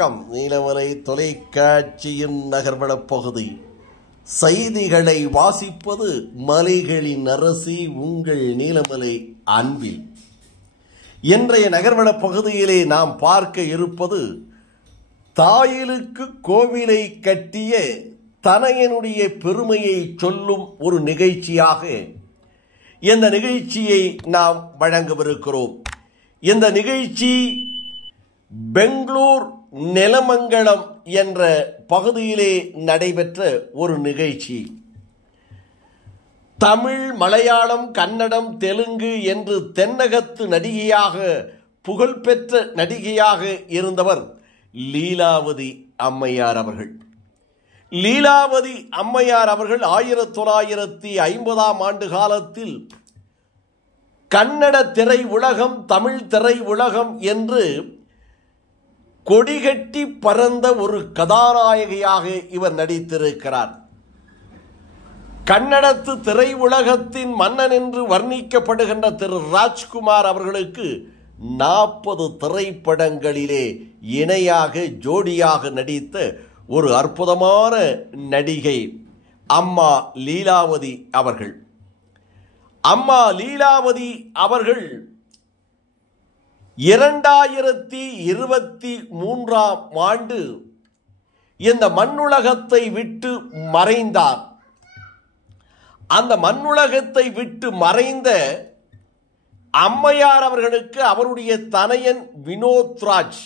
வணக்கம். நீலமலை தொலைக்காட்சியின் நகர்வள பகுதி செய்திகளை வாசிப்பது மலைகளின் அரசி உங்கள் நீலமலை அன்பில். இன்றைய நகர்வள பகுதியிலே நாம் பார்க்க இருப்பது தாயிலுக்கு கோவிலை கட்டிய தனையனுடைய பெருமையை சொல்லும் ஒரு நிகழ்ச்சியாக இந்த நிகழ்ச்சியை நாம் வழங்கவிருக்கிறோம். இந்த நிகழ்ச்சி பெங்களூர் நெலமங்கலம் என்ற பகுதியிலே நடைபெற்ற ஒரு நிகழ்ச்சி. தமிழ், மலையாளம், கன்னடம், தெலுங்கு என்று தென்னகத்து நடிகையாக புகழ்பெற்ற நடிகையாக இருந்தவர் லீலாவதி அம்மையார் அவர்கள். லீலாவதி அம்மையார் அவர்கள் 1950ஆம் ஆண்டு காலத்தில் கன்னட திரை உலகம், தமிழ் திரை உலகம் என்று கொடிகட்டி பறந்த ஒரு கதாநாயகியாக இவர் நடித்திருக்கிறார். கன்னடத்து திரை உலகத்தின் மன்னன் என்று வர்ணிக்கப்படுகின்ற திரு ராஜ்குமார் அவர்களுக்கு 40 திரைப்படங்களிலே இணையாக ஜோடியாக நடித்த ஒரு அற்புதமான நடிகை அம்மா லீலாவதி அவர்கள். அம்மா லீலாவதி அவர்கள் 2023ஆம் ஆண்டு இந்த மண்ணுலகத்தை விட்டு மறைந்தார். அந்த மண்ணுலகத்தை விட்டு மறைந்த அம்மையார் அவர்களுக்கு அவருடைய தனையன் வினோத் ராஜ்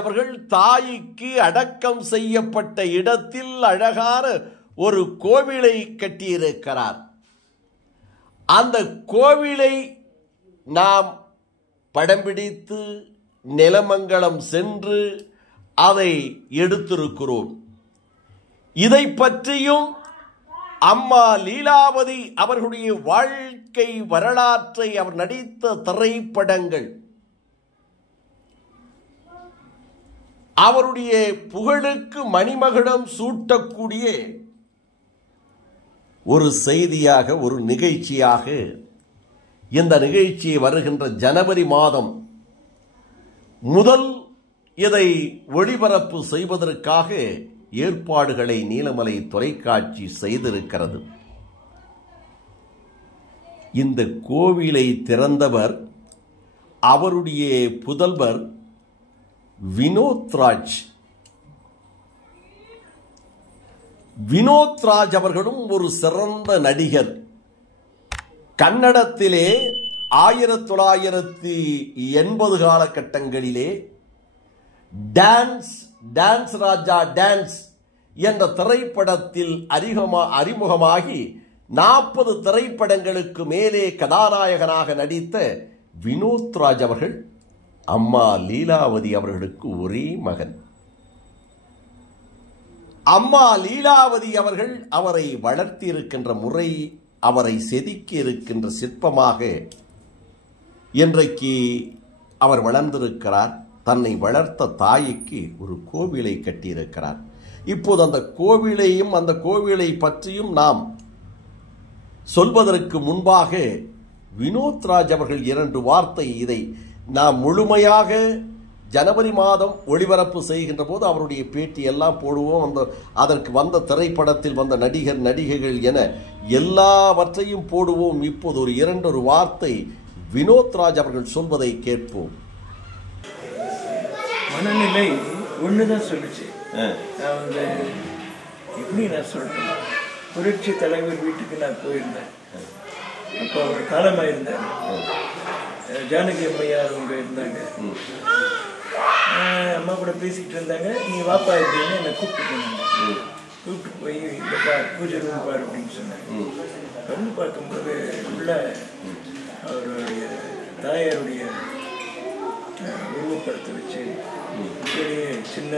அவர்கள் தாய்க்கு அடக்கம் செய்யப்பட்ட இடத்தில் அழகான ஒரு கோவிலை கட்டியிருக்கிறார். அந்த கோவிலை நாம் படம் பிடித்து நெலமங்கலம் சென்று அதை எடுத்திருக்கிறோம். இதை பற்றியும் அம்மா லீலாவதி அவர்களுடைய வாழ்க்கை வரலாற்றை, அவர் நடித்த திரைப்படங்கள், அவருடைய புகழுக்கு மணிமகுடம் சூட்டக்கூடிய ஒரு செய்தியாக, ஒரு நிகழ்ச்சியாக இந்த நிகழ்ச்சி வருகின்ற ஜனவரி மாதம் முதல் இதை ஒளிபரப்பு செய்வதற்காக ஏற்பாடுகளை நீலமலை தொலைக்காட்சி செய்திருக்கிறது. இந்த கோவிலை திறந்தவர் அவருடைய புதல்வர் வினோத் ராஜ் அவர்களும் ஒரு சிறந்த நடிகர். கன்னடத்திலே 1980 காலகட்டங்களிலே டான்ஸ் ராஜா டான்ஸ் என்ற திரைப்படத்தில் அறிமுகமாகி 40 திரைப்படங்களுக்கு மேலே கதாநாயகனாக நடித்த வினோத் ராஜ் அவர்கள் அம்மா லீலாவதி அவர்களுக்கு ஒரே மகன். அம்மா லீலாவதி அவர்கள் அவரை வளர்த்தி இருக்கின்ற முறை, அவரை செதுக்கி இருக்கின்ற சிற்பமாக இன்றைக்கு அவர் வளர்ந்திருக்கிறார். தன்னை வளர்த்த தாய்க்கு ஒரு கோவிலை கட்டியிருக்கிறார். இப்போது அந்த கோவிலையும் அந்த கோவிலை பற்றியும் நாம் சொல்வதற்கு முன்பாக வினோத் ராஜ் அவர்கள் 2 வார்த்தை, இதை நாம் முழுமையாக ஜனவரி மாதம் ஒளிபரப்பு செய்கின்ற போது அவருடைய பேட்டி எல்லாம் போடுவோம். அதற்கு வந்த திரைப்படத்தில் வந்த நடிகர் நடிகைகள் என எல்லாவற்றையும் போடுவோம். இப்போது ஒரு 2 வார்த்தை வினோத் ராஜ் அவர்கள் சொல்வதை கேட்போம். மனநிலை ஒண்ணுதான் சொல்லுச்சு. நான் எப்படி நான் சொல்றேன், புரட்சி தலைவர் வீட்டுக்கு நான் போயிருந்தேன். அப்போ அவர் காலமாயிருந்தார். ஜானகி அம்மையார் அவங்க இருந்தாங்க. அம்மா கூட பேசிக்கிட்டு இருந்தாங்க. நீ வாப்பா அப்படின்னு என்னை கூப்பிட்டு போனாங்க. கூப்பிட்டு போய் இந்த பார், பூஜை ரூம் பார் அப்படின்னு சொன்னாங்க. வந்து பார்க்கும்போது உள்ள அவருடைய தாயாருடைய உருவப்படத்தை வச்சு பெரிய சின்ன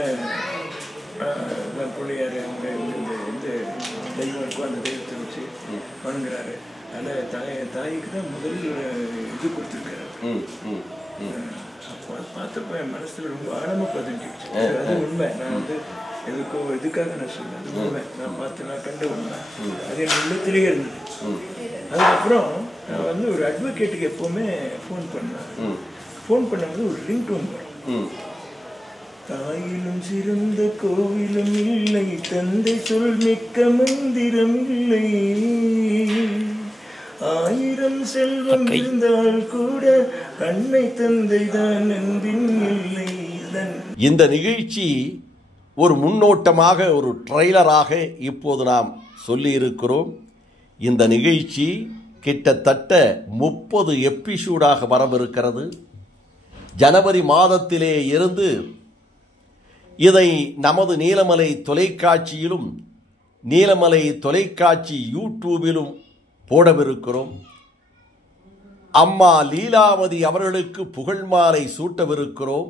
பிள்ளையார் அவங்க எந்த தெய்வம் இருக்கோ அந்த தெய்வத்தை வச்சு வணங்குறாரு. அதில் தாய்க்கு தான் முதல் இது கொடுத்துருக்காரு. அப்போ பார்த்தப்ப என் மனசில் ரொம்ப ஆழமாக பதிஞ்சிடுச்சு. அது உண்மை. நான் இதுக்காக நான் சொல்றேன், அது உண்மை. நான் கண்ட உண்மை. அது என் உள்ளத்திலேயே இருந்தது. அதுக்கப்புறம் நான் ஒரு அட்வொகேட்டுக்கு எப்போவுமே ஃபோன் பண்ணேன். ஃபோன் பண்ணும்போது ஒரு ரிங்டோன் வரும். தாயிலும் சிறந்த கோவிலும் இல்லை, தந்தை சொல் மிக்க மந்திரம் இல்லை, 1000 செல்வம் இருந்தால் கூட அன்னை தந்தை தான் அன்பின் இல்லை. இந்த நிகழ்ச்சி ஒரு முன்னோட்டமாக, ஒரு ட்ரெய்லராக இப்போது நாம் சொல்லி இருக்கிறோம். இந்த நிகழ்ச்சி கிட்டத்தட்ட 30 எபிசோடாக வரவிருக்கிறது. ஜனவரி மாதத்திலே இருந்து இதை நமது நீலமலை தொலைக்காட்சியிலும் நீலமலை தொலைக்காட்சி யூடியூபிலும் போடவிருக்கிறோம். அம்மா லீலாவதி அவர்களுக்கு புகழ் மாலை சூட்டவிருக்கிறோம்.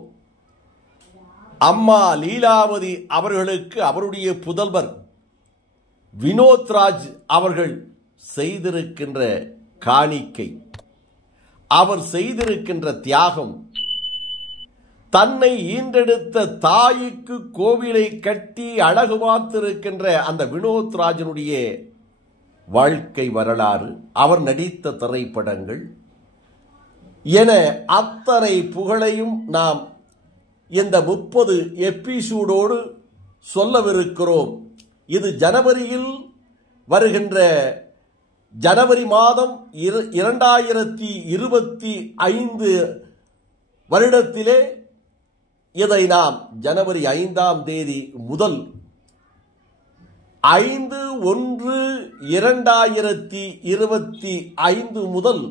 அம்மா லீலாவதி அவர்களுக்கு அவருடைய புதல்வர் வினோத்ராஜ் அவர்கள் செய்திருக்கின்ற காணிக்கை, அவர் செய்திருக்கின்ற தியாகம், தன்னை ஈன்றெடுத்த தாய்க்கு கோவிலை கட்டி அழகு பார்த்திருக்கின்ற அந்த வினோத்ராஜனுடைய வாழ்க்கை வரலாறு, அவர் நடித்த திரைப்படங்கள் என அத்தனை புகழையும் நாம் இந்த 30 எபிசோடோடு சொல்லவிருக்கிறோம். இது ஜனவரியில் வருகின்ற ஜனவரி மாதம் 2025 வருடத்திலே இதை நாம் ஜனவரி 5ஆம் தேதி முதல் 5/1/2025 முதல்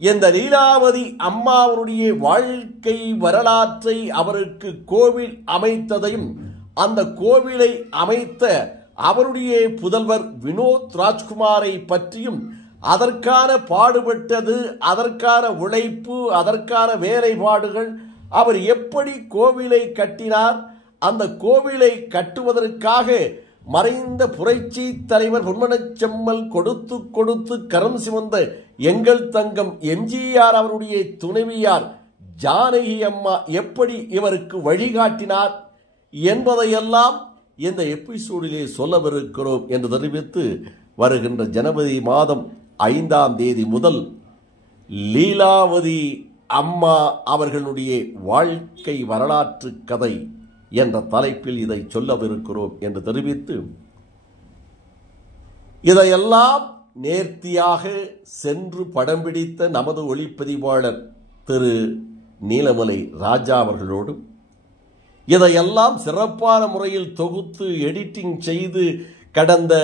இந்த லீலாவதி அம்மாவுடைய வாழ்க்கை வரலாற்றை, அவருக்கு கோவில் அமைத்ததையும் அந்த கோவிலை அமைத்த அவருடைய புதல்வர் வினோத் ராஜ்குமாரை பற்றியும், அதற்கான பாடுபட்டது, அதற்கான உழைப்பு, அதற்கான வேலைப்பாடுகள், அவர் எப்படி கோவிலை கட்டினார், அந்த கோவிலை கட்டுவதற்காக மறைந்த புரட்சி தலைவர் பொன்மனச்செம்மல் கொடுத்து கொடுத்து கரம் சிவந்த எங்கள் தங்கம் எம்ஜிஆர் அவருடைய துணைவியார் ஜானகி அம்மா எப்படி இவருக்கு வழிகாட்டினார் என்பதையெல்லாம் இந்த எபிசோடிலே சொல்லவிருக்கிறோம் என்று தெரிவித்து, வருகின்ற ஜனவரி மாதம் 5ஆம் தேதி முதல் லீலாவதி அம்மா அவர்களுடைய வாழ்க்கை வரலாற்று கதை என்ற தலைப்பில் இதை சொல்லவிருக்கிறோம் என்று தெரிவித்து, இதையெல்லாம் நேர்த்தியாக சென்று படம் பிடித்த நமது ஒளிப்பதிவாளர் திரு நீலமலை ராஜா அவர்களோடும், இதையெல்லாம் சிறப்பான முறையில் தொகுத்து எடிட்டிங் செய்து கடந்த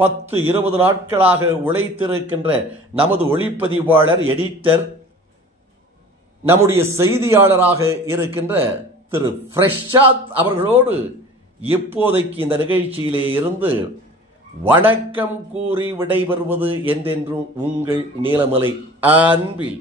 10-20 நாட்களாக உழைத்திருக்கின்ற நமது ஒளிப்பதிவாளர், எடிட்டர், நம்முடைய செய்தியாளராக இருக்கின்ற திரு பிரசாத் அவர்களோடு இப்போதைக்கு இந்த நிகழ்ச்சியிலே இருந்து வணக்கம் கூறி விடைபெறுவது என்றென்றும் உங்கள் நீலமலை அன்பில்